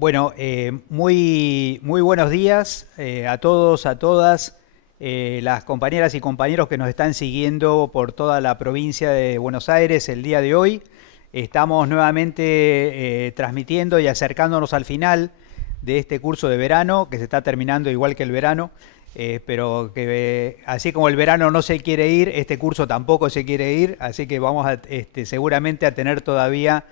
Bueno, muy buenos días a todos, a todas, las compañeras y compañeros que nos están siguiendo por toda la provincia de Buenos Aires el día de hoy. Estamos nuevamente transmitiendo y acercándonos al final de este curso de verano, que se está terminando igual que el verano, pero que así como el verano no se quiere ir, este curso tampoco se quiere ir, así que vamos a, seguramente a tener todavía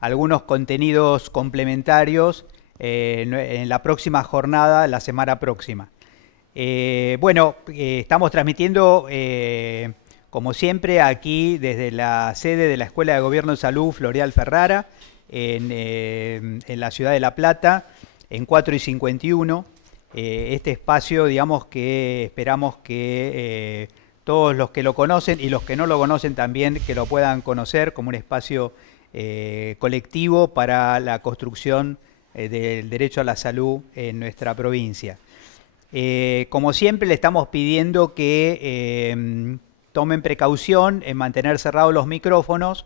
algunos contenidos complementarios en la próxima jornada, la semana próxima. Estamos transmitiendo, como siempre, aquí desde la sede de la Escuela de Gobierno de Salud Floreal Ferrara, en la ciudad de La Plata, en 4 y 51. Este espacio, digamos que esperamos que todos los que lo conocen y los que no lo conocen también que lo puedan conocer como un espacio colectivo para la construcción del derecho a la salud en nuestra provincia. Como siempre le estamos pidiendo que tomen precaución en mantener cerrados los micrófonos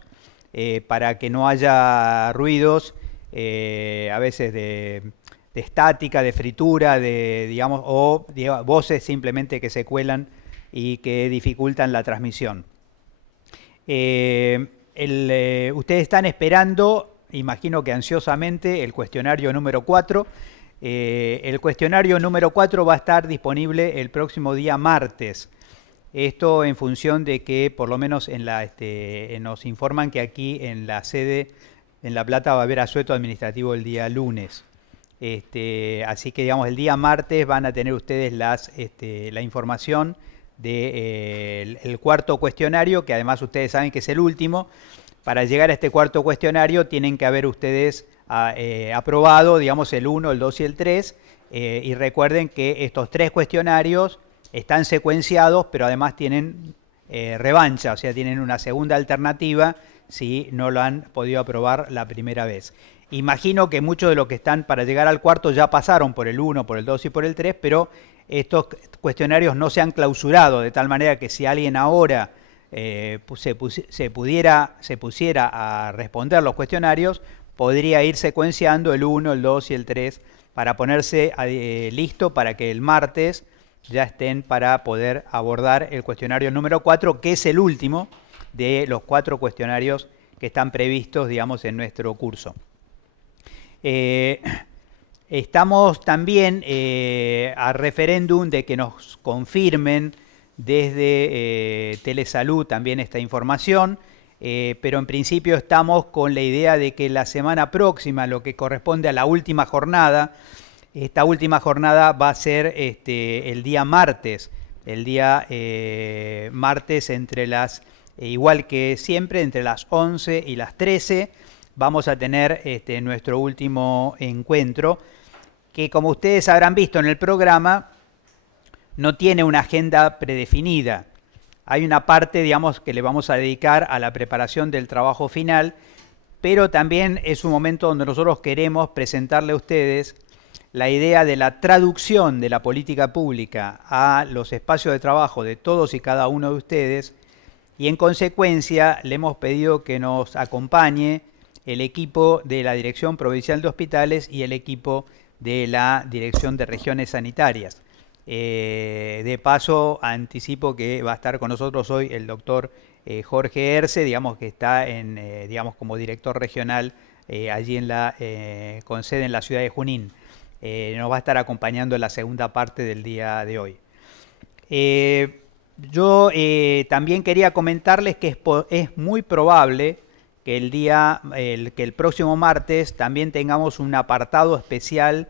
para que no haya ruidos a veces de estática, de fritura, o voces simplemente que se cuelan y que dificultan la transmisión. Ustedes están esperando, imagino que ansiosamente, el cuestionario número 4. El cuestionario número 4 va a estar disponible el próximo día martes. Esto en función de que, por lo menos nos informan que aquí en la sede, en La Plata, va a haber asueto administrativo el día lunes. Así que, digamos, el día martes van a tener ustedes la información del cuarto cuestionario, que además ustedes saben que es el último. Para llegar a este cuarto cuestionario tienen que haber ustedes aprobado, digamos, el 1, el 2 y el 3. Y recuerden que estos tres cuestionarios están secuenciados, pero además tienen revancha, o sea, tienen una segunda alternativa si no lo han podido aprobar la primera vez. Imagino que muchos de los que están para llegar al cuarto ya pasaron por el 1, por el 2 y por el 3, pero estos cuestionarios no se han clausurado, de tal manera que si alguien ahora se pusiera a responder los cuestionarios, podría ir secuenciando el 1, el 2 y el 3 para ponerse listo para que el martes ya estén para poder abordar el cuestionario número 4, que es el último de los 4 cuestionarios que están previstos, digamos, en nuestro curso. Estamos también a referéndum de que nos confirmen desde Telesalud también esta información, pero en principio estamos con la idea de que la semana próxima, lo que corresponde a la última jornada, esta última jornada va a ser el día martes, martes igual que siempre, entre las 11 y las 13, vamos a tener nuestro último encuentro, que como ustedes habrán visto en el programa, no tiene una agenda predefinida. Hay una parte, digamos, que le vamos a dedicar a la preparación del trabajo final, pero también es un momento donde nosotros queremos presentarle a ustedes la idea de la traducción de la política pública a los espacios de trabajo de todos y cada uno de ustedes, y en consecuencia le hemos pedido que nos acompañe el equipo de la Dirección Provincial de Hospitales y el equipo de la Dirección de Regiones Sanitarias. De paso, anticipo que va a estar con nosotros hoy el doctor Jorge Erce, digamos que está digamos, como director regional allí con sede en la ciudad de Junín. Nos va a estar acompañando en la segunda parte del día de hoy. Yo también quería comentarles que es muy probable que el próximo martes también tengamos un apartado especial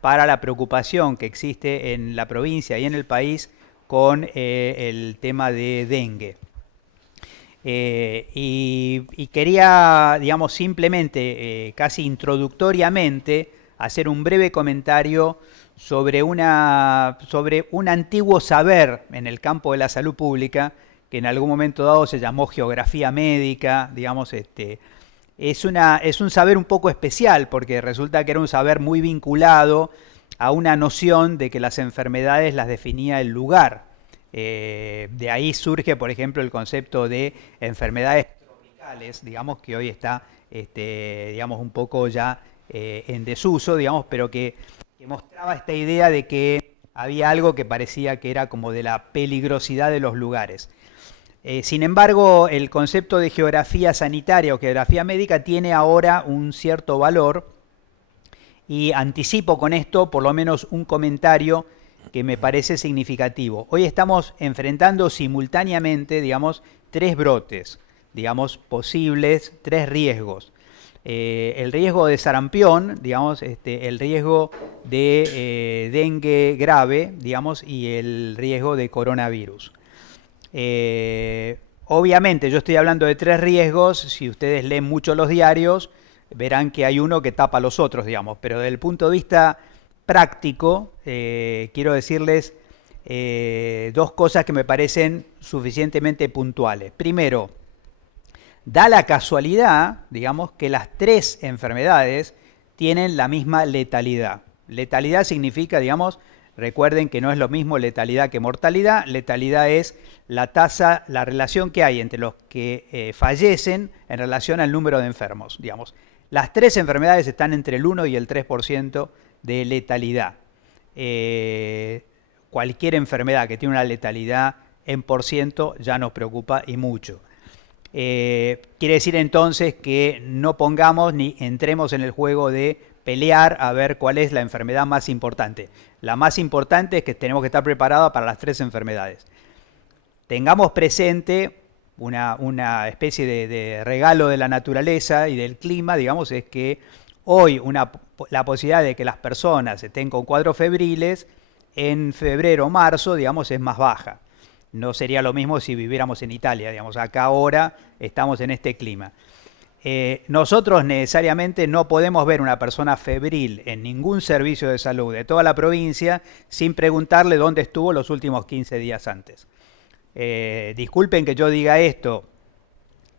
para la preocupación que existe en la provincia y en el país con el tema de dengue. Y quería, digamos, simplemente, casi introductoriamente, hacer un breve comentario sobre un antiguo saber en el campo de la salud pública, que en algún momento dado se llamó geografía médica, digamos, es un saber un poco especial, porque resulta que era un saber muy vinculado a una noción de que las enfermedades las definía el lugar. De ahí surge, por ejemplo, el concepto de enfermedades tropicales, digamos, que hoy está, digamos, un poco ya en desuso, digamos, pero que mostraba esta idea de que había algo que parecía que era como de la peligrosidad de los lugares. Sin embargo, el concepto de geografía sanitaria o geografía médica tiene ahora un cierto valor y anticipo con esto por lo menos un comentario que me parece significativo. Hoy estamos enfrentando simultáneamente, digamos, tres brotes, digamos, posibles, tres riesgos. El riesgo de sarampión, digamos, el riesgo de dengue grave, digamos, y el riesgo de coronavirus. Obviamente yo estoy hablando de tres riesgos, si ustedes leen mucho los diarios, verán que hay uno que tapa a los otros, digamos, pero desde el punto de vista práctico, quiero decirles dos cosas que me parecen suficientemente puntuales. Primero, da la casualidad, digamos, que las tres enfermedades tienen la misma letalidad. Letalidad significa, digamos, recuerden que no es lo mismo letalidad que mortalidad. Letalidad es la tasa, la relación que hay entre los que fallecen en relación al número de enfermos, digamos. Las tres enfermedades están entre el 1 y el 3% de letalidad. Cualquier enfermedad que tiene una letalidad en por ciento ya nos preocupa y mucho. Quiere decir entonces que no pongamos ni entremos en el juego de pelear a ver cuál es la enfermedad más importante. La más importante es que tenemos que estar preparados para las tres enfermedades. Tengamos presente una especie de regalo de la naturaleza y del clima, digamos, es que hoy la posibilidad de que las personas estén con cuadros febriles en febrero o marzo, digamos, es más baja. No sería lo mismo si viviéramos en Italia, digamos, acá ahora estamos en este clima. Nosotros necesariamente no podemos ver una persona febril en ningún servicio de salud de toda la provincia sin preguntarle dónde estuvo los últimos 15 días antes. Disculpen que yo diga esto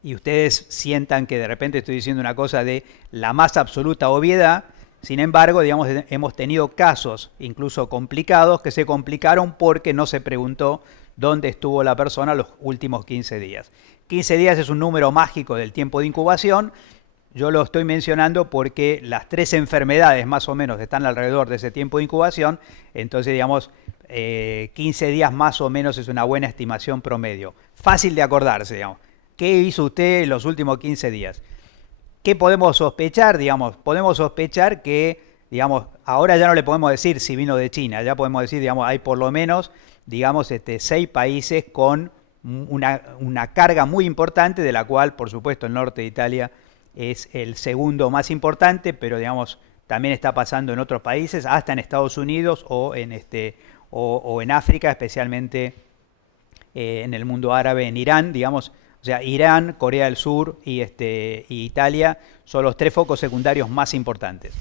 y ustedes sientan que de repente estoy diciendo una cosa de la más absoluta obviedad. Sin embargo, digamos, hemos tenido casos incluso complicados que se complicaron porque no se preguntó dónde estuvo la persona los últimos 15 días. 15 días es un número mágico del tiempo de incubación. Yo lo estoy mencionando porque las tres enfermedades más o menos están alrededor de ese tiempo de incubación. Entonces, digamos, 15 días más o menos es una buena estimación promedio. Fácil de acordarse, digamos. ¿Qué hizo usted en los últimos 15 días? ¿Qué podemos sospechar? Digamos, podemos sospechar que, digamos, ahora ya no le podemos decir si vino de China, ya podemos decir, digamos, hay por lo menos, digamos, 6 países con una carga muy importante, de la cual, por supuesto, el norte de Italia es el segundo más importante, pero, digamos, también está pasando en otros países, hasta en Estados Unidos o en África, especialmente en el mundo árabe, en Irán, digamos. O sea, Irán, Corea del Sur y Italia son los tres focos secundarios más importantes.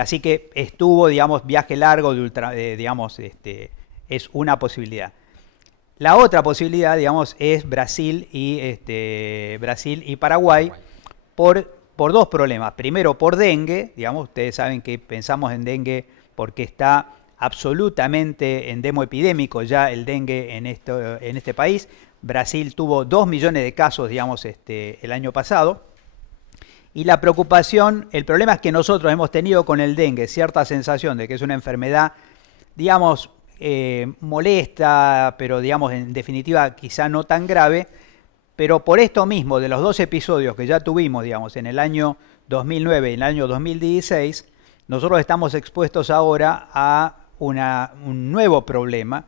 Así que estuvo, digamos, viaje largo, digamos, es una posibilidad. La otra posibilidad, digamos, es Brasil y Paraguay por dos problemas. Primero, por dengue, digamos, ustedes saben que pensamos en dengue porque está absolutamente endemoepidémico ya el dengue en este país. Brasil tuvo 2 millones de casos, digamos, el año pasado. Y la preocupación, el problema es que nosotros hemos tenido con el dengue cierta sensación de que es una enfermedad, digamos, molesta, pero digamos, en definitiva, quizá no tan grave. Pero por esto mismo, de los 2 episodios que ya tuvimos, digamos, en el año 2009 y en el año 2016, nosotros estamos expuestos ahora a un nuevo problema,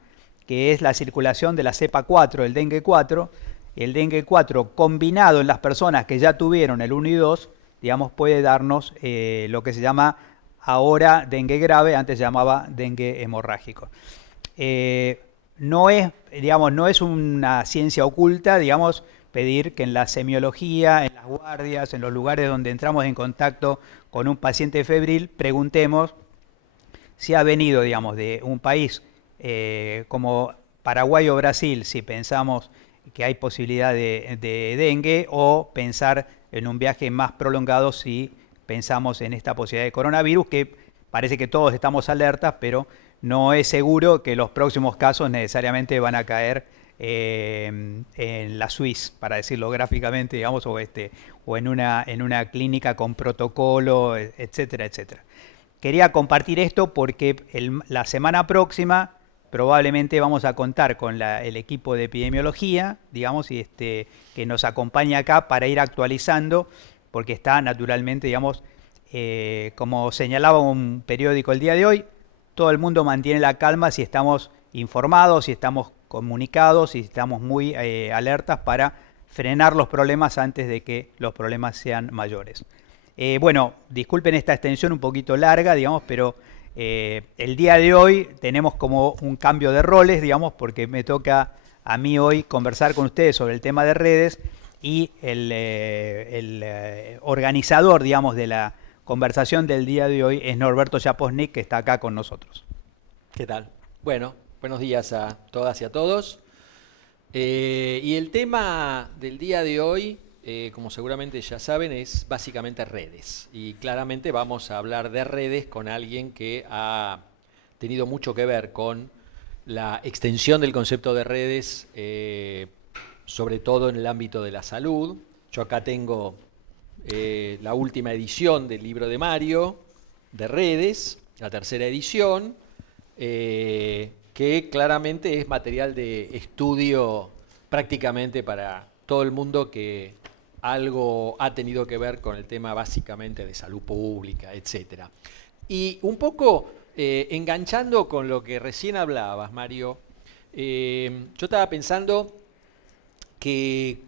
que es la circulación de la cepa 4, el dengue 4. El dengue 4 combinado en las personas que ya tuvieron el 1 y 2, digamos, puede darnos lo que se llama ahora dengue grave, antes se llamaba dengue hemorrágico. No es una ciencia oculta, digamos, pedir que en la semiología, en las guardias, en los lugares donde entramos en contacto con un paciente febril, preguntemos si ha venido, digamos, de un país como Paraguay o Brasil, si pensamos que hay posibilidad de dengue, o pensar en un viaje más prolongado si pensamos en esta posibilidad de coronavirus, que parece que todos estamos alertas, pero no es seguro que los próximos casos necesariamente van a caer en la Suisse, para decirlo gráficamente, digamos, o en una clínica con protocolo, etcétera, etcétera. Quería compartir esto porque la semana próxima probablemente vamos a contar con el equipo de epidemiología, digamos, que nos acompaña acá para ir actualizando, porque está naturalmente, digamos, como señalaba un periódico el día de hoy, todo el mundo mantiene la calma si estamos informados, si estamos comunicados, si estamos muy alertas para frenar los problemas antes de que los problemas sean mayores. Bueno, disculpen esta extensión un poquito larga, digamos, pero el día de hoy tenemos como un cambio de roles, digamos, porque me toca a mí hoy conversar con ustedes sobre el tema de redes y el organizador, digamos, de la conversación del día de hoy es Norberto Japosnik, que está acá con nosotros. ¿Qué tal? Bueno, buenos días a todas y a todos. Y el tema del día de hoy, como seguramente ya saben, es básicamente redes. Y claramente vamos a hablar de redes con alguien que ha tenido mucho que ver con la extensión del concepto de redes, sobre todo en el ámbito de la salud. Yo acá tengo la última edición del libro de Mario, de redes, la tercera edición, que claramente es material de estudio prácticamente para todo el mundo que algo ha tenido que ver con el tema básicamente de salud pública, etc. Y un poco enganchando con lo que recién hablabas, Mario, yo estaba pensando que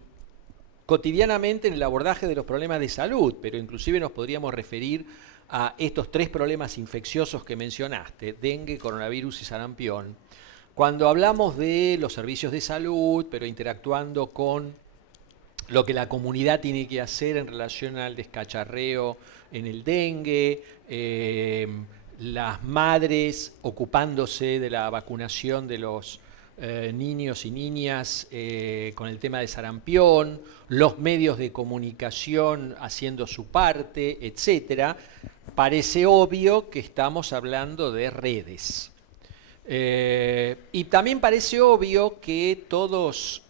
cotidianamente en el abordaje de los problemas de salud, pero inclusive nos podríamos referir a estos 3 problemas infecciosos que mencionaste, dengue, coronavirus y sarampión, cuando hablamos de los servicios de salud, pero interactuando con lo que la comunidad tiene que hacer en relación al descacharreo en el dengue, las madres ocupándose de la vacunación de los niños y niñas con el tema de sarampión, los medios de comunicación haciendo su parte, etcétera, parece obvio que estamos hablando de redes. Y también parece obvio que todos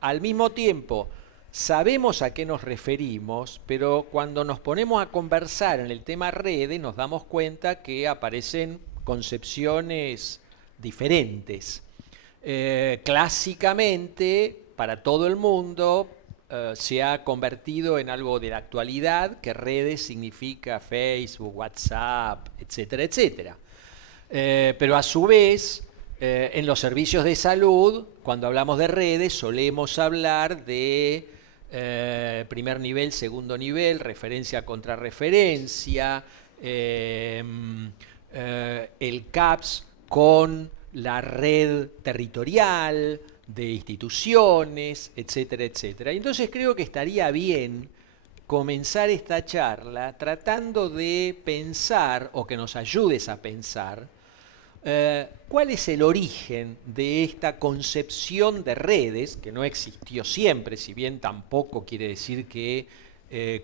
al mismo tiempo sabemos a qué nos referimos, pero cuando nos ponemos a conversar en el tema redes nos damos cuenta que aparecen concepciones diferentes. Clásicamente, para todo el mundo, se ha convertido en algo de la actualidad, que redes significa Facebook, WhatsApp, etcétera, etcétera. Pero a su vez, en los servicios de salud, cuando hablamos de redes, solemos hablar de primer nivel, segundo nivel, referencia contra referencia, el CAPS con la red territorial de instituciones, etcétera, etcétera. Entonces creo que estaría bien comenzar esta charla tratando de pensar, o que nos ayudes a pensar, ¿cuál es el origen de esta concepción de redes, que no existió siempre, si bien tampoco quiere decir que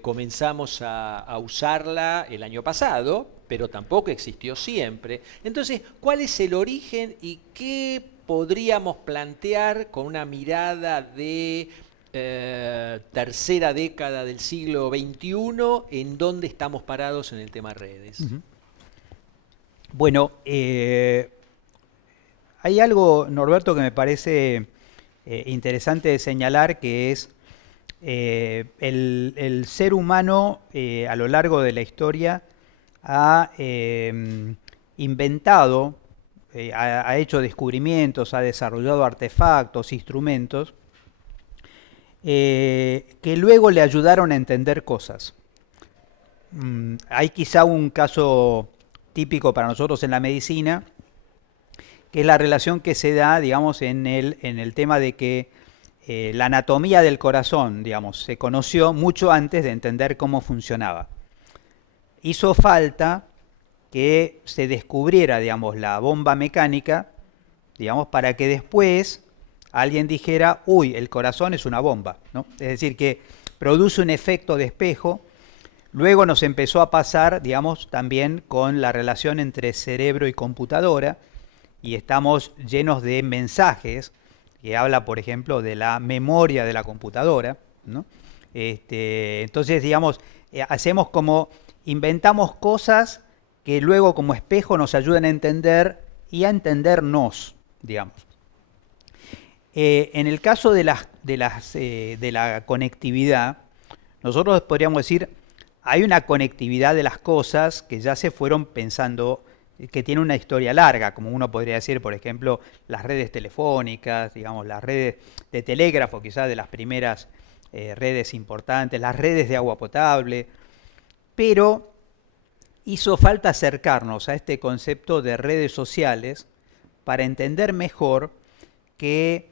comenzamos a usarla el año pasado, pero tampoco existió siempre? Entonces, ¿cuál es el origen y qué podríamos plantear con una mirada de tercera década del siglo XXI, en dónde estamos parados en el tema redes? Uh-huh. Bueno, hay algo, Norberto, que me parece interesante de señalar, que es el ser humano a lo largo de la historia ha inventado, ha hecho descubrimientos, ha desarrollado artefactos, instrumentos, que luego le ayudaron a entender cosas. Hay quizá un caso típico para nosotros en la medicina, que es la relación que se da, digamos, en el tema de que la anatomía del corazón, digamos, se conoció mucho antes de entender cómo funcionaba. Hizo falta que se descubriera, digamos, la bomba mecánica, digamos, para que después alguien dijera, uy, el corazón es una bomba, ¿no? Es decir, que produce un efecto de espejo. Luego nos empezó a pasar, digamos, también con la relación entre cerebro y computadora, y estamos llenos de mensajes que habla, por ejemplo, de la memoria de la computadora, ¿no? Entonces, digamos, inventamos cosas que luego como espejo nos ayudan a entender y a entendernos, digamos. En el caso de la conectividad, nosotros podríamos decir, hay una conectividad de las cosas que ya se fueron pensando, que tiene una historia larga, como uno podría decir, por ejemplo, las redes telefónicas, digamos, las redes de telégrafo, quizás de las primeras redes importantes, las redes de agua potable, pero hizo falta acercarnos a este concepto de redes sociales para entender mejor que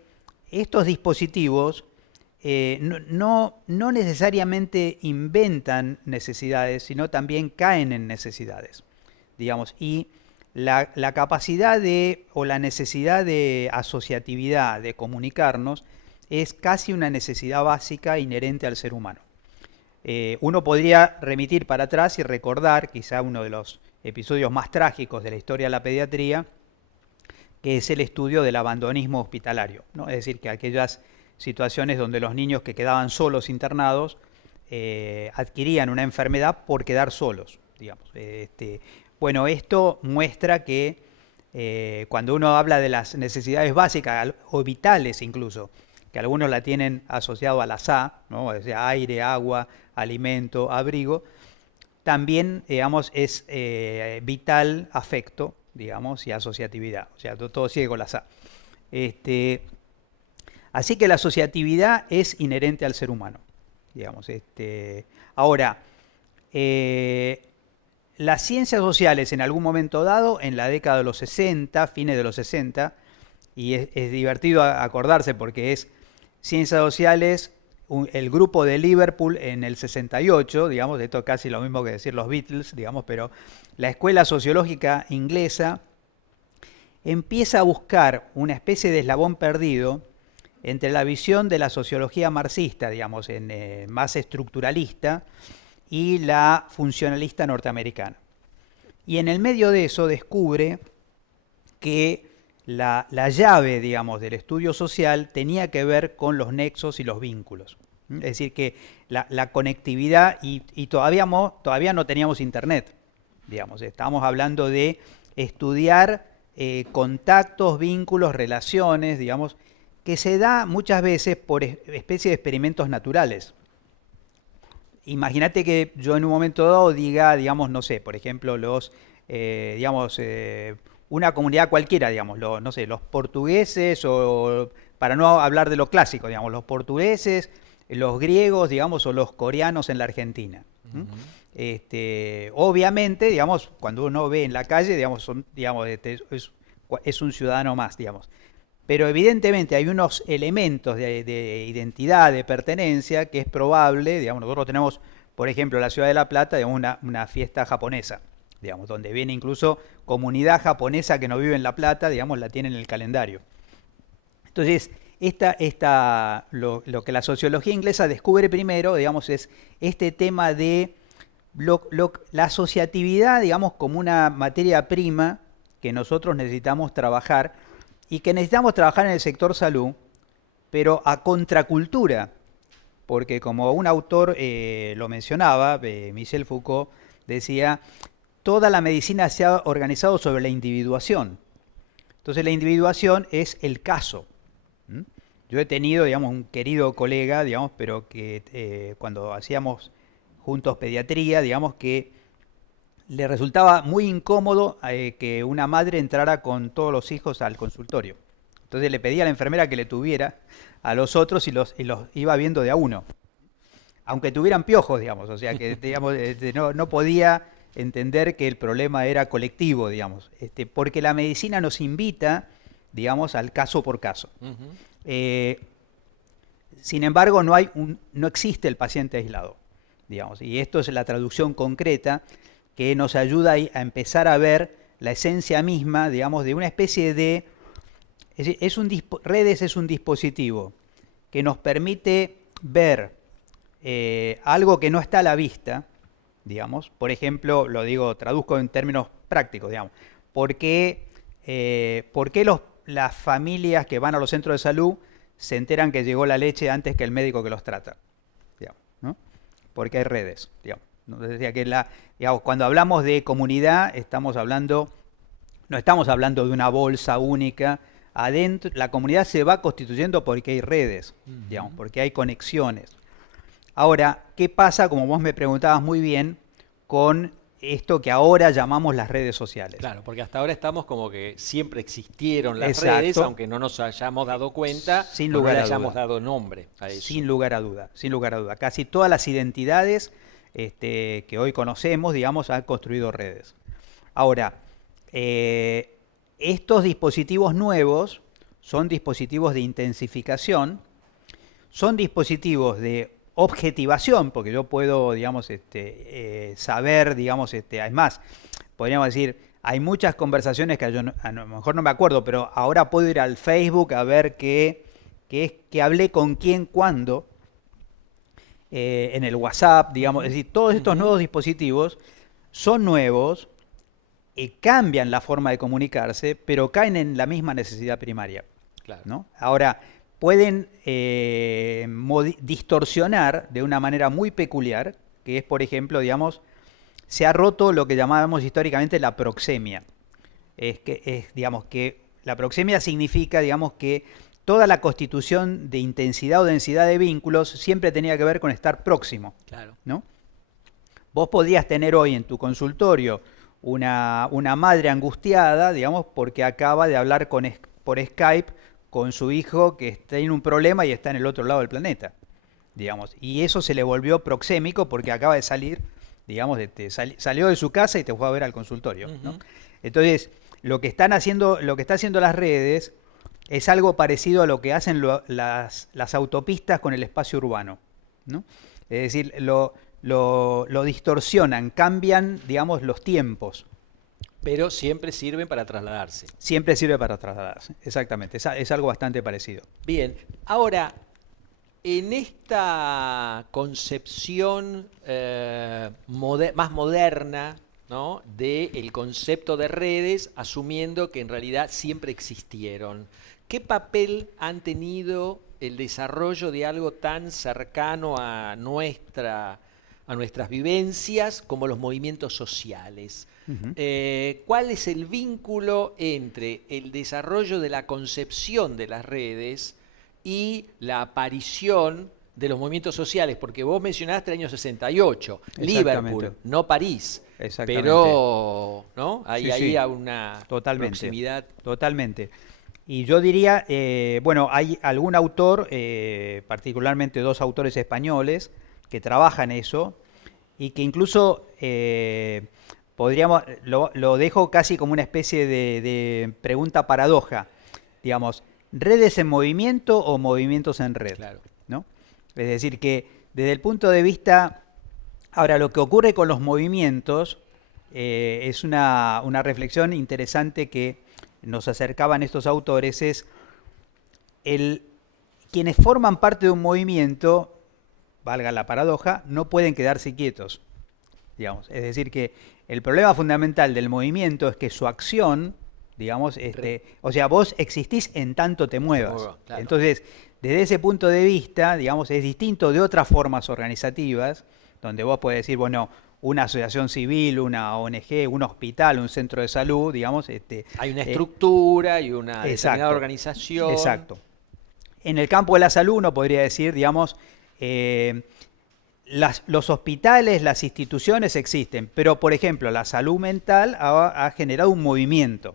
estos dispositivos no necesariamente inventan necesidades, sino también caen en necesidades, digamos, y la capacidad o la necesidad de asociatividad, de comunicarnos, es casi una necesidad básica inherente al ser humano. Uno podría remitir para atrás y recordar quizá uno de los episodios más trágicos de la historia de la pediatría, que es el estudio del abandonismo hospitalario, ¿no? Es decir, que aquellas situaciones donde los niños que quedaban solos internados adquirían una enfermedad por quedar solos, digamos. Bueno, esto muestra que cuando uno habla de las necesidades básicas o vitales incluso, que algunos la tienen asociado a la SA, ¿no? O sea, aire, agua, alimento, abrigo, también, digamos, es vital afecto, digamos, y asociatividad. O sea, todo sigue con la SA. Así que la asociatividad es inherente al ser humano, digamos. Ahora, las ciencias sociales en algún momento dado, en la década de los 60, fines de los 60, y es divertido acordarse porque es ciencias sociales, el grupo de Liverpool en el 68, digamos, esto es casi lo mismo que decir los Beatles, digamos, pero la escuela sociológica inglesa empieza a buscar una especie de eslabón perdido entre la visión de la sociología marxista, digamos, más estructuralista, y la funcionalista norteamericana. Y en el medio de eso descubre que la llave, digamos, del estudio social tenía que ver con los nexos y los vínculos. Es decir, que la conectividad, y todavía no teníamos internet, digamos, estábamos hablando de estudiar contactos, vínculos, relaciones, digamos, que se da muchas veces por especie de experimentos naturales. Imagínate que yo en un momento dado diga, digamos, no sé, por ejemplo, una comunidad cualquiera, digamos, no sé, los portugueses, o para no hablar de lo clásico, digamos, los portugueses, los griegos, digamos, o los coreanos en la Argentina. Obviamente, digamos, cuando uno ve en la calle, digamos, es un ciudadano más, digamos. Pero evidentemente hay unos elementos de identidad, de pertenencia, que es probable, digamos, nosotros tenemos, por ejemplo, en la ciudad de La Plata, digamos, una fiesta japonesa, digamos, donde viene incluso comunidad japonesa que no vive en La Plata, digamos, la tiene en el calendario. Entonces, lo que la sociología inglesa descubre primero, digamos, es este tema de la asociatividad, digamos, como una materia prima que nosotros necesitamos trabajar, y que necesitamos trabajar en el sector salud, pero a contracultura, porque como un autor lo mencionaba, Michel Foucault, decía, toda la medicina se ha organizado sobre la individuación. Entonces la individuación es el caso. Yo he tenido, digamos, un querido colega, digamos, pero que cuando hacíamos juntos pediatría, digamos, que le resultaba muy incómodo que una madre entrara con todos los hijos al consultorio. Entonces le pedía a la enfermera que le tuviera a los otros y los iba viendo de a uno. Aunque tuvieran piojos, digamos. O sea que digamos, no podía entender que el problema era colectivo, digamos. Porque la medicina nos invita, digamos, al caso por caso. Sin embargo, no existe el paciente aislado, digamos. Y esto es la traducción concreta que nos ayuda a empezar a ver la esencia misma, digamos, de una especie de... redes es un dispositivo que nos permite ver algo que no está a la vista, digamos. Por ejemplo, traduzco en términos prácticos, digamos. ¿Por qué las familias que van a los centros de salud se enteran que llegó la leche antes que el médico que los trata, digamos, ¿no? Porque hay redes, digamos. Entonces decía que digamos, cuando hablamos de comunidad no estamos hablando de una bolsa única. Adentro, la comunidad se va constituyendo porque hay redes, digamos, porque hay conexiones. Ahora, ¿qué pasa, como vos me preguntabas muy bien, con esto que ahora llamamos las redes sociales? Claro, porque hasta ahora estamos como que siempre existieron las Exacto. redes, aunque no nos hayamos dado cuenta, Sin no lugar le a hayamos duda. dado nombre a eso. Sin lugar a duda, sin lugar a duda. Casi todas las identidades que hoy conocemos, digamos, han construido redes. Ahora, estos dispositivos nuevos son dispositivos de intensificación, son dispositivos de objetivación, porque yo puedo, digamos, saber, digamos, es más, podríamos decir, hay muchas conversaciones que yo a lo mejor no me acuerdo, pero ahora puedo ir al Facebook a ver que hablé con quién, cuándo, en el WhatsApp, digamos, es decir, todos estos nuevos dispositivos son nuevos, cambian la forma de comunicarse, pero caen en la misma necesidad primaria, Claro. ¿no? Ahora, pueden distorsionar de una manera muy peculiar, que es, por ejemplo, digamos, se ha roto lo que llamábamos históricamente la proxemia. Digamos, que la proxemia significa, digamos, que toda la constitución de intensidad o densidad de vínculos siempre tenía que ver con estar próximo, Claro. ¿no? Vos podías tener hoy en tu consultorio una madre angustiada, digamos, porque acaba de hablar por Skype con su hijo que tiene un problema y está en el otro lado del planeta, digamos. Y eso se le volvió proxémico porque acaba de salir, digamos, salió de su casa y te fue a ver al consultorio, ¿no? Entonces, lo que está haciendo las redes es algo parecido a lo que hacen las autopistas con el espacio urbano, ¿no? Es decir, lo distorsionan, cambian, digamos, los tiempos. Pero siempre sirven para trasladarse. Siempre sirve para trasladarse, exactamente. Es algo bastante parecido. Bien, ahora, en esta concepción más moderna, ¿no?, del concepto de redes, asumiendo que en realidad siempre existieron, ¿qué papel han tenido el desarrollo de algo tan cercano a nuestras vivencias como los movimientos sociales? ¿Cuál es el vínculo entre el desarrollo de la concepción de las redes y la aparición de los movimientos sociales? Porque vos mencionaste el año 68, Liverpool, no París. Exactamente. Pero, ¿no? Ahí Sí. hay una Totalmente. proximidad. Totalmente. Y yo diría, bueno, hay algún autor, particularmente dos autores españoles, que trabajan eso y que incluso lo dejo casi como una especie de pregunta paradoja, digamos, ¿redes en movimiento o movimientos en red? Claro. ¿No? Es decir, que desde el punto de vista, ahora lo que ocurre con los movimientos es una reflexión interesante que nos acercaban estos autores, es quienes forman parte de un movimiento, valga la paradoja, no pueden quedarse quietos, digamos. Es decir, que el problema fundamental del movimiento es que su acción, digamos, o sea, vos existís en tanto te muevas. Claro. Entonces, desde ese punto de vista, digamos, es distinto de otras formas organizativas, donde vos podés decir, bueno, una asociación civil, una ONG, un hospital, un centro de salud, digamos. Hay una estructura y una determinada exacto, organización. Exacto. En el campo de la salud uno podría decir, digamos, los hospitales, las instituciones existen, pero por ejemplo la salud mental ha generado un movimiento,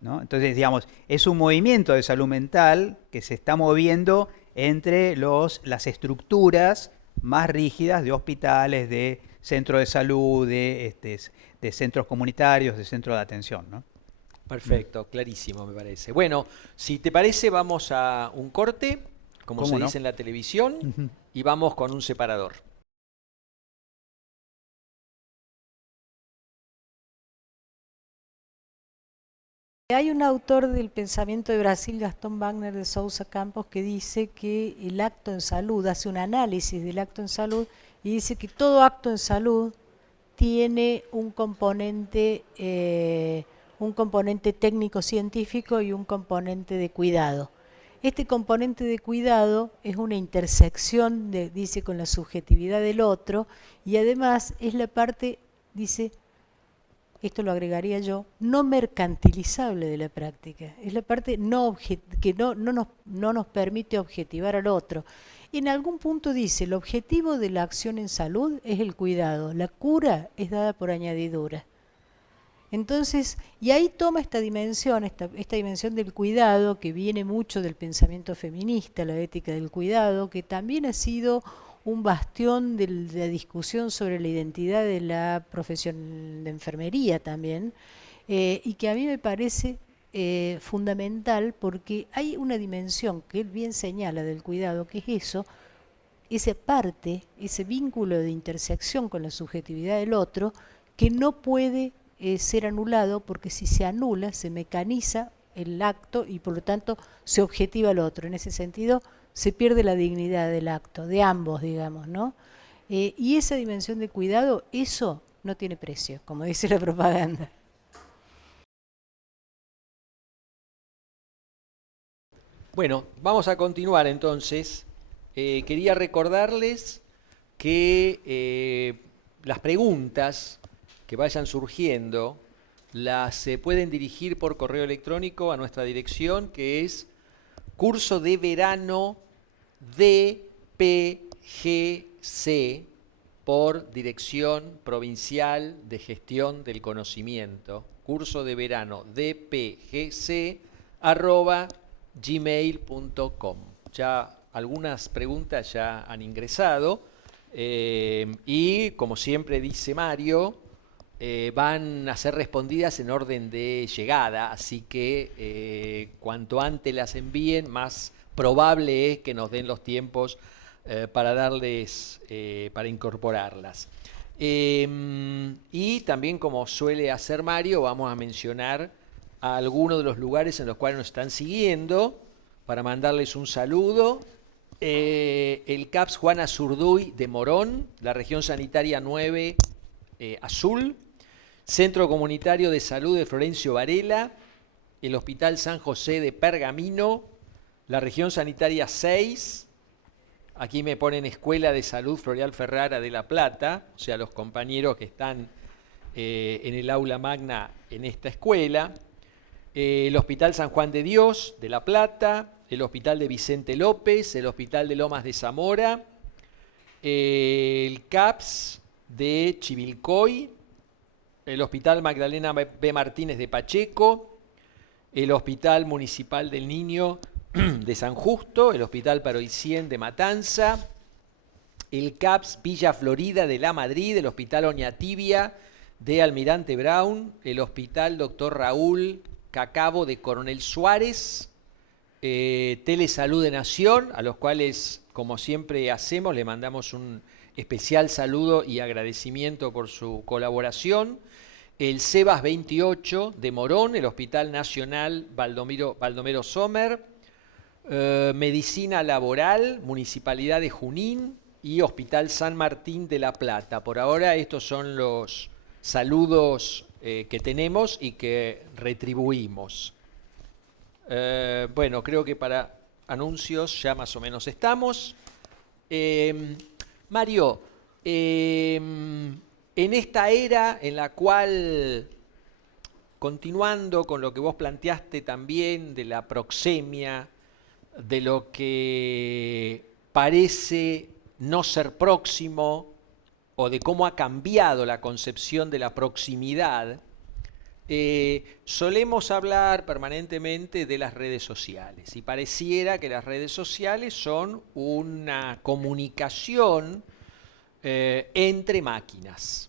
¿no? Entonces, digamos, es un movimiento de salud mental que se está moviendo entre las estructuras más rígidas de hospitales, de centros de salud, de centros comunitarios, de centros de atención, ¿no? Perfecto, clarísimo me parece. Bueno, si te parece vamos a un corte, como se dice en la televisión, y vamos con un separador. Hay un autor del pensamiento de Brasil, Gastón Wagner de Sousa Campos, que dice que el acto en salud, hace un análisis del acto en salud y dice que todo acto en salud tiene un componente un componente técnico-científico y un componente de cuidado. Este componente de cuidado es una intersección, dice, con la subjetividad del otro, y además es la parte, dice, esto lo agregaría yo, no mercantilizable de la práctica. Es la parte que no nos permite objetivar al otro. En algún punto dice, el objetivo de la acción en salud es el cuidado, la cura es dada por añadidura. Entonces, y ahí toma esta dimensión del cuidado, que viene mucho del pensamiento feminista, la ética del cuidado, que también ha sido un bastión de la discusión sobre la identidad de la profesión de enfermería también, y que a mí me parece fundamental, porque hay una dimensión que él bien señala del cuidado, que es eso, esa parte, ese vínculo de intersección con la subjetividad del otro, que no puede ser anulado, porque si se anula, se mecaniza el acto y por lo tanto se objetiva al otro. En ese sentido, se pierde la dignidad del acto, de ambos, digamos, ¿no? Y esa dimensión de cuidado, eso no tiene precio, como dice la propaganda. Bueno, vamos a continuar entonces. Quería recordarles que las preguntas que vayan surgiendo las pueden dirigir por correo electrónico a nuestra dirección, que es curso de verano DPGC, por Dirección Provincial de Gestión del Conocimiento, curso de verano dpgc@gmail.com. Ya algunas preguntas ya han ingresado y, como siempre dice Mario, van a ser respondidas en orden de llegada, así que cuanto antes las envíen, más probable es que nos den los tiempos para incorporarlas. Y también, como suele hacer Mario, vamos a mencionar a algunos de los lugares en los cuales nos están siguiendo para mandarles un saludo. El CAPS Juana Zurduy de Morón, la región sanitaria 9 Azul, Centro Comunitario de Salud de Florencio Varela, el Hospital San José de Pergamino, la región sanitaria 6, aquí me ponen Escuela de Salud Floreal Ferrara de La Plata, o sea, los compañeros que están en el aula magna en esta escuela, el Hospital San Juan de Dios de La Plata, el Hospital de Vicente López, el Hospital de Lomas de Zamora, el CAPS de Chivilcoy, el Hospital Magdalena B. Martínez de Pacheco, el Hospital Municipal del Niño de San Justo, el Hospital Paroicien de Matanza, el CAPS Villa Florida de La Madrid, el Hospital Oñatibia de Almirante Brown, el Hospital Dr. Raúl Cacabo de Coronel Suárez, Telesalud de Nación, a los cuales, como siempre hacemos, le mandamos un especial saludo y agradecimiento por su colaboración, el CEBAS 28 de Morón, el Hospital Nacional Baldomero Sommer, Medicina Laboral, Municipalidad de Junín y Hospital San Martín de La Plata. Por ahora estos son los saludos que tenemos y que retribuimos. Bueno, creo que para anuncios ya más o menos estamos. Mario, en esta era en la cual, continuando con lo que vos planteaste también de la proxemia, de lo que parece no ser próximo, o de cómo ha cambiado la concepción de la proximidad, solemos hablar permanentemente de las redes sociales, y pareciera que las redes sociales son una comunicación entre máquinas,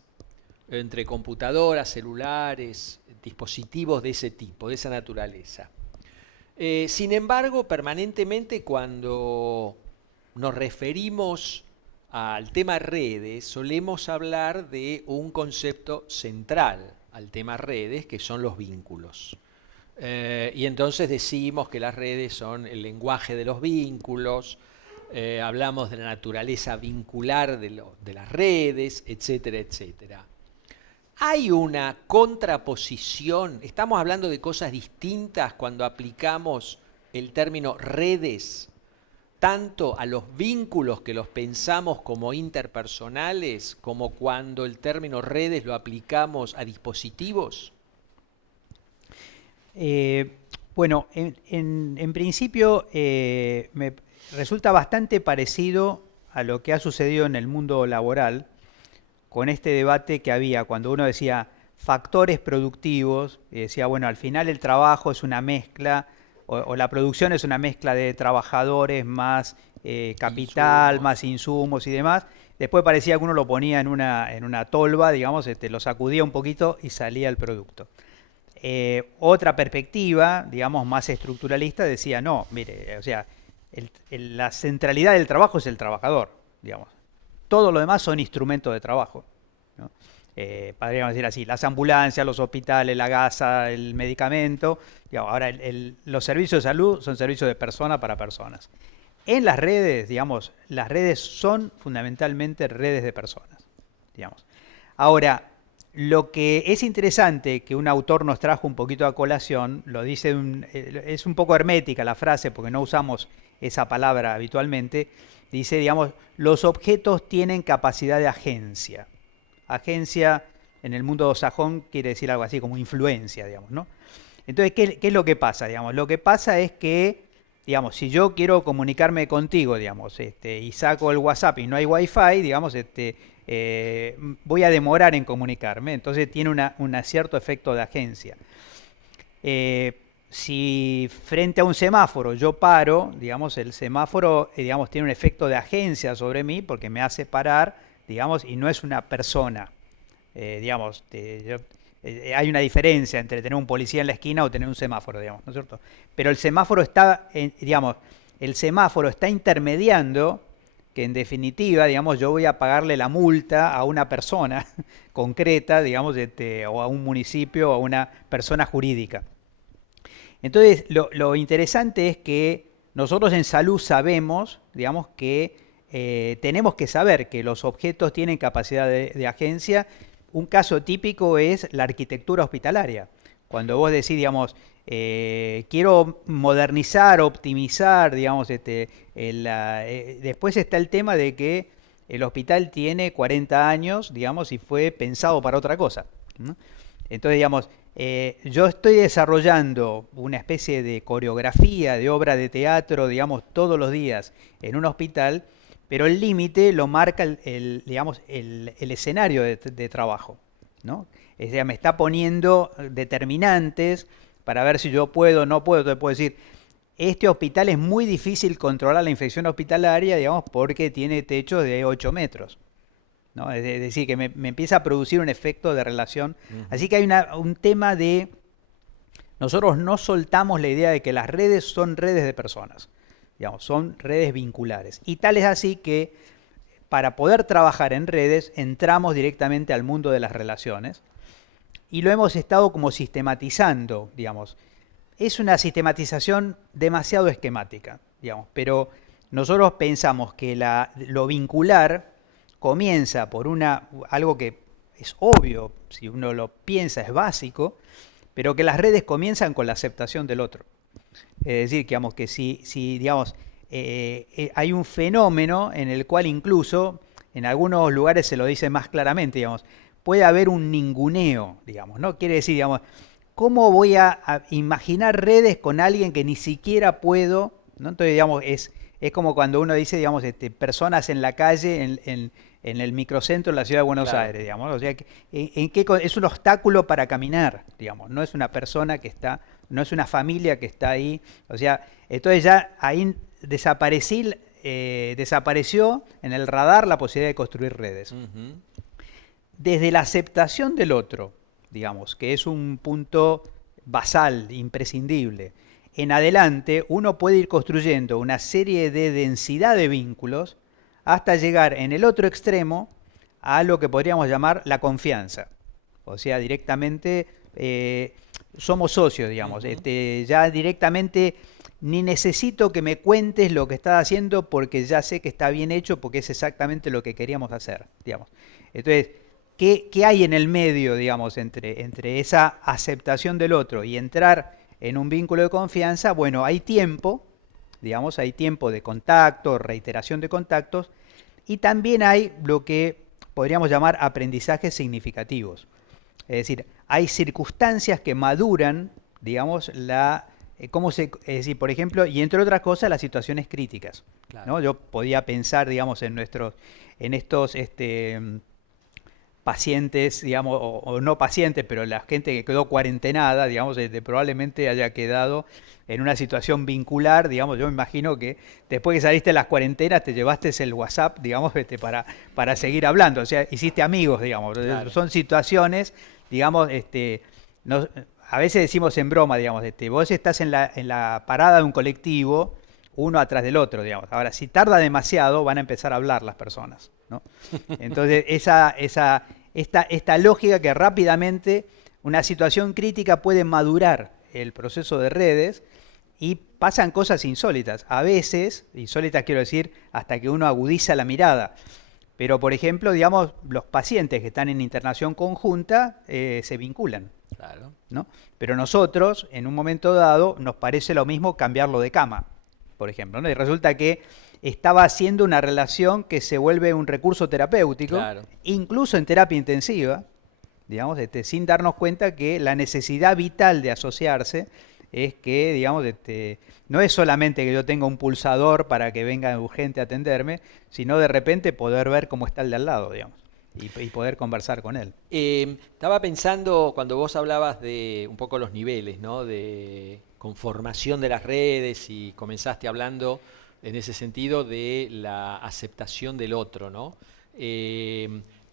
entre computadoras, celulares, dispositivos de ese tipo, de esa naturaleza. Sin embargo, permanentemente cuando nos referimos al tema redes, solemos hablar de un concepto central al tema redes, que son los vínculos. Y entonces decimos que las redes son el lenguaje de los vínculos, hablamos de la naturaleza vincular de las redes, etcétera, etcétera. ¿Hay una contraposición? ¿Estamos hablando de cosas distintas cuando aplicamos el término redes, tanto a los vínculos que los pensamos como interpersonales, como cuando el término redes lo aplicamos a dispositivos? Bueno, en principio me resulta bastante parecido a lo que ha sucedido en el mundo laboral con este debate que había cuando uno decía factores productivos, y decía, bueno, al final el trabajo es una mezcla, o la producción es una mezcla de trabajadores más capital, más insumos y demás. Después parecía que uno lo ponía en una tolva, digamos, lo sacudía un poquito y salía el producto. Otra perspectiva, digamos, más estructuralista, decía, no, mire, o sea, la centralidad del trabajo es el trabajador, digamos. Todo lo demás son instrumentos de trabajo, ¿no? Podríamos decir así, las ambulancias, los hospitales, la gasa, el medicamento. Digamos, ahora, los servicios de salud son servicios de persona para personas. En las redes, digamos, las redes son fundamentalmente redes de personas, digamos. Ahora, lo que es interesante, que un autor nos trajo un poquito a colación, lo dice, es un poco hermética la frase porque no usamos esa palabra habitualmente, dice, digamos, los objetos tienen capacidad de agencia. Agencia en el mundo sajón quiere decir algo así como influencia, digamos, ¿no? Entonces, ¿qué es lo que pasa? Digamos, lo que pasa es que, digamos, si yo quiero comunicarme contigo, digamos, y saco el WhatsApp y no hay Wi-Fi, digamos, voy a demorar en comunicarme, entonces tiene un cierto efecto de agencia. Si frente a un semáforo yo paro, digamos, el semáforo digamos, tiene un efecto de agencia sobre mí porque me hace parar, digamos, y no es una persona. Digamos, hay una diferencia entre tener un policía en la esquina o tener un semáforo, digamos, ¿no es cierto? Pero el semáforo está, digamos, el semáforo está intermediando que en definitiva, digamos, yo voy a pagarle la multa a una persona concreta, digamos, o a un municipio o a una persona jurídica. Entonces, lo interesante es que nosotros en salud sabemos, digamos, que tenemos que saber que los objetos tienen capacidad de agencia. Un caso típico es la arquitectura hospitalaria. Cuando vos decís, digamos, quiero modernizar, optimizar, digamos, después está el tema de que el hospital tiene 40 años, digamos, y fue pensado para otra cosa, ¿no? Entonces, digamos, yo estoy desarrollando una especie de coreografía, de obra de teatro, digamos, todos los días en un hospital, pero el límite lo marca digamos, el escenario de trabajo, ¿no? Es decir, me está poniendo determinantes para ver si yo puedo o no puedo. Entonces puedo decir, este hospital es muy difícil controlar la infección hospitalaria, digamos, porque tiene techo de 8 metros. ¿No? Es decir, que me empieza a producir un efecto de relación. Así que hay un tema de... Nosotros no soltamos la idea de que las redes son redes de personas, digamos, son redes vinculares. Y tal es así que para poder trabajar en redes entramos directamente al mundo de las relaciones y lo hemos estado como sistematizando, digamos. Es una sistematización demasiado esquemática, digamos, pero nosotros pensamos que lo vincular comienza por algo que es obvio, si uno lo piensa es básico, pero que las redes comienzan con la aceptación del otro. Es decir, digamos, que si digamos, hay un fenómeno en el cual incluso, en algunos lugares se lo dice más claramente, digamos, puede haber un ninguneo, digamos, ¿no? Quiere decir, digamos, ¿cómo voy a imaginar redes con alguien que ni siquiera puedo, ¿no? Entonces, digamos, es como cuando uno dice, digamos, personas en la calle, en el microcentro de la ciudad de Buenos Aires, digamos. O sea, es un obstáculo para caminar, digamos. No es una persona que está, no es una familia que está ahí. O sea, entonces ya ahí desapareció en el radar la posibilidad de construir redes. Desde la aceptación del otro, digamos, que es un punto basal, imprescindible, en adelante uno puede ir construyendo una serie de densidad de vínculos hasta llegar en el otro extremo a lo que podríamos llamar la confianza. O sea, directamente somos socios, digamos. Ya directamente ni necesito que me cuentes lo que estás haciendo porque ya sé que está bien hecho porque es exactamente lo que queríamos hacer, digamos. Entonces, ¿qué hay en el medio, digamos, entre esa aceptación del otro y entrar en un vínculo de confianza? Bueno, hay tiempo, digamos, hay tiempo de contacto, reiteración de contactos, y también hay lo que podríamos llamar aprendizajes significativos. Es decir, hay circunstancias que maduran, digamos, es decir, por ejemplo, y entre otras cosas, las situaciones críticas. Claro. ¿No? Yo podía pensar, digamos, en estos pacientes, digamos, o no pacientes, pero la gente que quedó cuarentenada, digamos, probablemente haya quedado en una situación vincular, digamos. Yo me imagino que después que saliste de las cuarentenas te llevaste el WhatsApp, digamos, para seguir hablando, o sea, hiciste amigos, digamos. Claro. Son situaciones, digamos, a veces decimos en broma, digamos, vos estás en la parada de un colectivo, uno atrás del otro, digamos. Ahora, si tarda demasiado, van a empezar a hablar las personas, ¿no? Entonces, esta lógica que rápidamente una situación crítica puede madurar el proceso de redes y pasan cosas insólitas. A veces, insólitas quiero decir, hasta que uno agudiza la mirada. Pero, por ejemplo, digamos, los pacientes que están en internación conjunta se vinculan. Claro. ¿No? Pero nosotros, en un momento dado, nos parece lo mismo cambiarlo de cama, por ejemplo, ¿no? Y resulta que estaba haciendo una relación que se vuelve un recurso terapéutico, Claro. incluso en terapia intensiva, digamos, sin darnos cuenta que la necesidad vital de asociarse es que, digamos, no es solamente que yo tenga un pulsador para que venga urgente a atenderme, sino de repente poder ver cómo está el de al lado, digamos, y poder conversar con él. Estaba pensando cuando vos hablabas de un poco los niveles, ¿no? De conformación de las redes, y comenzaste hablando en ese sentido de la aceptación del otro, ¿no?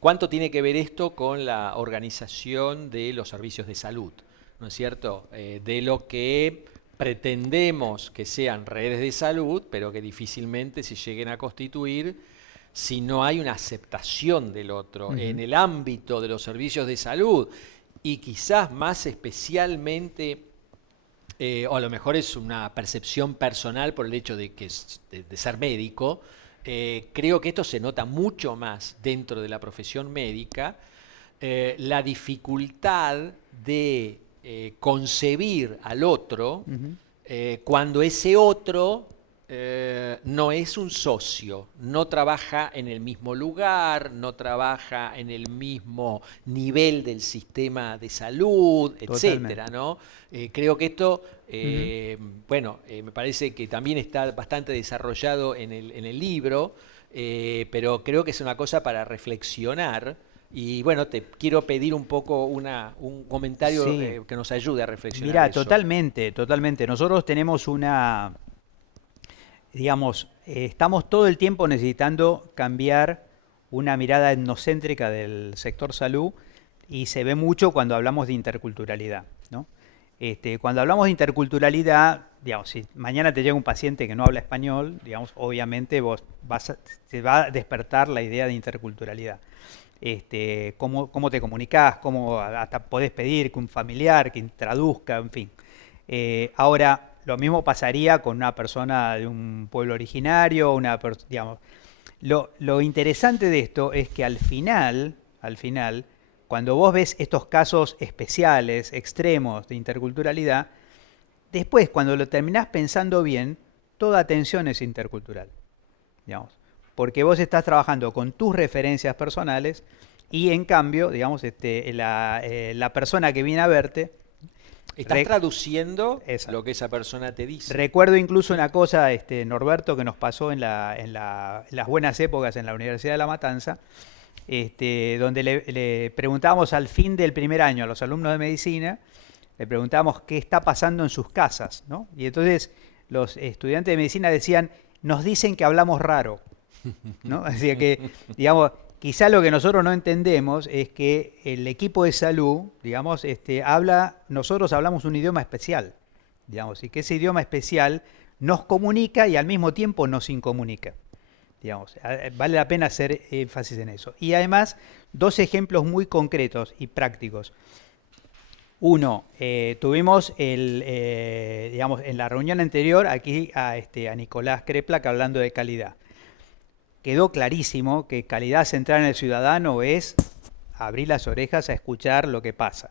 ¿Cuánto tiene que ver esto con la organización de los servicios de salud? ¿No es cierto? De lo que pretendemos que sean redes de salud, pero que difícilmente se lleguen a constituir si no hay una aceptación del otro. En el ámbito de los servicios de salud, y quizás más especialmente, o a lo mejor es una percepción personal por el hecho de ser médico, creo que esto se nota mucho más dentro de la profesión médica, la dificultad de concebir al otro cuando ese otro no es un socio, no trabaja en el mismo lugar, no trabaja en el mismo nivel del sistema de salud, etcétera, ¿no? Creo que esto, me parece que también está bastante desarrollado en el libro, pero creo que es una cosa para reflexionar. Y bueno, te quiero pedir un poco un comentario que nos ayude a reflexionar. Mirá, eso. Totalmente. Nosotros tenemos digamos, estamos todo el tiempo necesitando cambiar una mirada etnocéntrica del sector salud, y se ve mucho cuando hablamos de interculturalidad, ¿no? Cuando hablamos de interculturalidad, digamos, si mañana te llega un paciente que no habla español, digamos, obviamente te va a despertar la idea de interculturalidad. Cómo te comunicás, cómo hasta podés pedir que un familiar que traduzca, en fin. Ahora, lo mismo pasaría con una persona de un pueblo originario, digamos. Lo interesante de esto es que al final, cuando vos ves estos casos especiales, extremos de interculturalidad, después cuando lo terminás pensando bien, toda atención es intercultural, digamos. Porque vos estás trabajando con tus referencias personales y en cambio, digamos, la persona que viene a verte... Estás traduciendo Exacto. lo que esa persona te dice. Recuerdo incluso una cosa, Norberto, que nos pasó en las buenas épocas en la Universidad de La Matanza, donde le preguntábamos al fin del primer año a los alumnos de medicina, le preguntábamos qué está pasando en sus casas, ¿no? Y entonces los estudiantes de medicina decían, nos dicen que hablamos raro, ¿no? Así que, digamos, quizá lo que nosotros no entendemos es que el equipo de salud, digamos, nosotros hablamos un idioma especial, digamos, y que ese idioma especial nos comunica y al mismo tiempo nos incomunica, digamos. Vale la pena hacer énfasis en eso. Y además, dos ejemplos muy concretos y prácticos. Uno, tuvimos digamos, en la reunión anterior aquí a Nicolás Kreplak hablando de calidad. Quedó clarísimo que calidad central en el ciudadano es abrir las orejas a escuchar lo que pasa.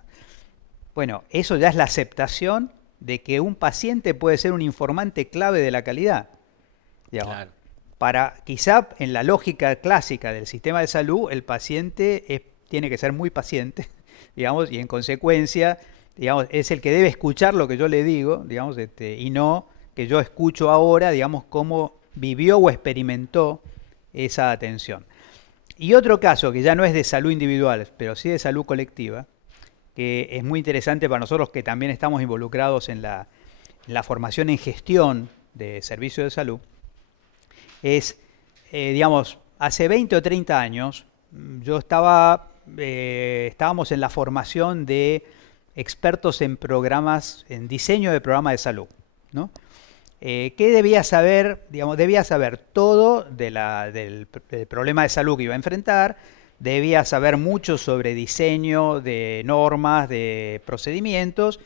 Bueno, eso ya es la aceptación de que un paciente puede ser un informante clave de la calidad. Digamos. Claro. Quizá en la lógica clásica del sistema de salud, el paciente tiene que ser muy paciente, digamos, y en consecuencia, digamos, es el que debe escuchar lo que yo le digo, digamos, y no que yo escucho ahora, digamos, cómo vivió o experimentó esa atención. Y otro caso que ya no es de salud individual, pero sí de salud colectiva, que es muy interesante para nosotros que también estamos involucrados en la formación en gestión de servicios de salud, es, digamos, hace 20 o 30 años estábamos en la formación de expertos en programas, en diseño de programas de salud, ¿no? ¿Qué debía saber? Digamos, debía saber todo del problema de salud que iba a enfrentar, debía saber mucho sobre diseño de normas, de procedimientos,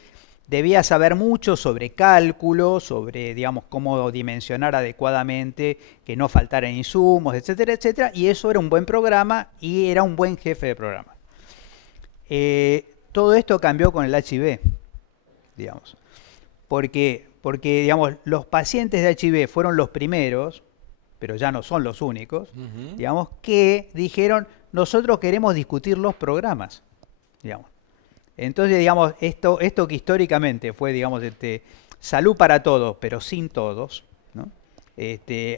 debía saber mucho sobre cálculo, sobre, digamos, cómo dimensionar adecuadamente, que no faltaran insumos, etcétera, etcétera, y eso era un buen programa y era un buen jefe de programa. Todo esto cambió con el HIV, digamos, porque, digamos, los pacientes de HIV fueron los primeros, pero ya no son los únicos, digamos, que dijeron, nosotros queremos discutir los programas, digamos. Entonces, digamos, esto que históricamente fue, digamos, salud para todos, pero sin todos, ¿no?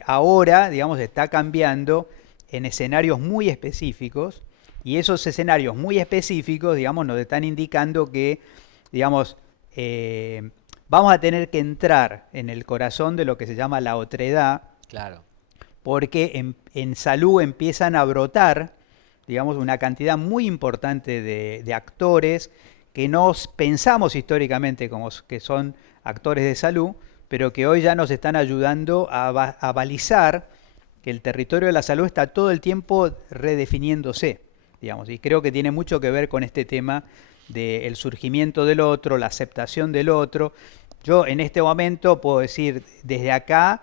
Ahora, digamos, está cambiando en escenarios muy específicos, y esos escenarios muy específicos, digamos, nos están indicando que, digamos, vamos a tener que entrar en el corazón de lo que se llama la otredad, Claro. porque en salud empiezan a brotar, digamos, una cantidad muy importante de actores que nos pensamos históricamente como que son actores de salud, pero que hoy ya nos están ayudando a balizar que el territorio de la salud está todo el tiempo redefiniéndose, digamos, y creo que tiene mucho que ver con este tema del surgimiento del otro, la aceptación del otro. Yo en este momento puedo decir desde acá,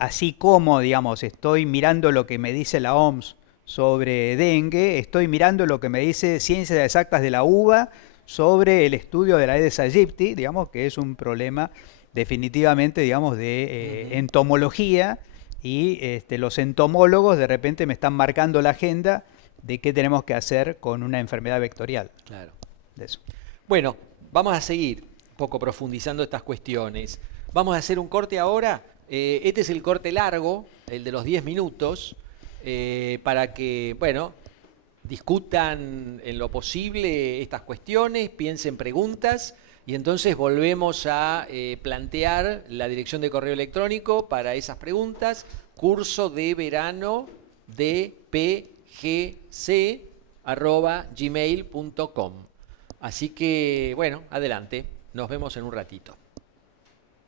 así como, digamos, estoy mirando lo que me dice la OMS sobre dengue, estoy mirando lo que me dice Ciencias Exactas de la UBA sobre el estudio de la Aedes aegypti, digamos, que es un problema definitivamente, digamos, de entomología, y los entomólogos de repente me están marcando la agenda de qué tenemos que hacer con una enfermedad vectorial. Claro. De eso. Bueno, vamos a seguir un poco profundizando estas cuestiones. Vamos a hacer un corte ahora. Este es el corte largo, el de los 10 minutos. Para que, bueno, discutan en lo posible estas cuestiones, piensen preguntas y entonces volvemos a plantear la dirección de correo electrónico para esas preguntas, curso de verano de pgc@gmail.com. Así que, bueno, adelante, nos vemos en un ratito.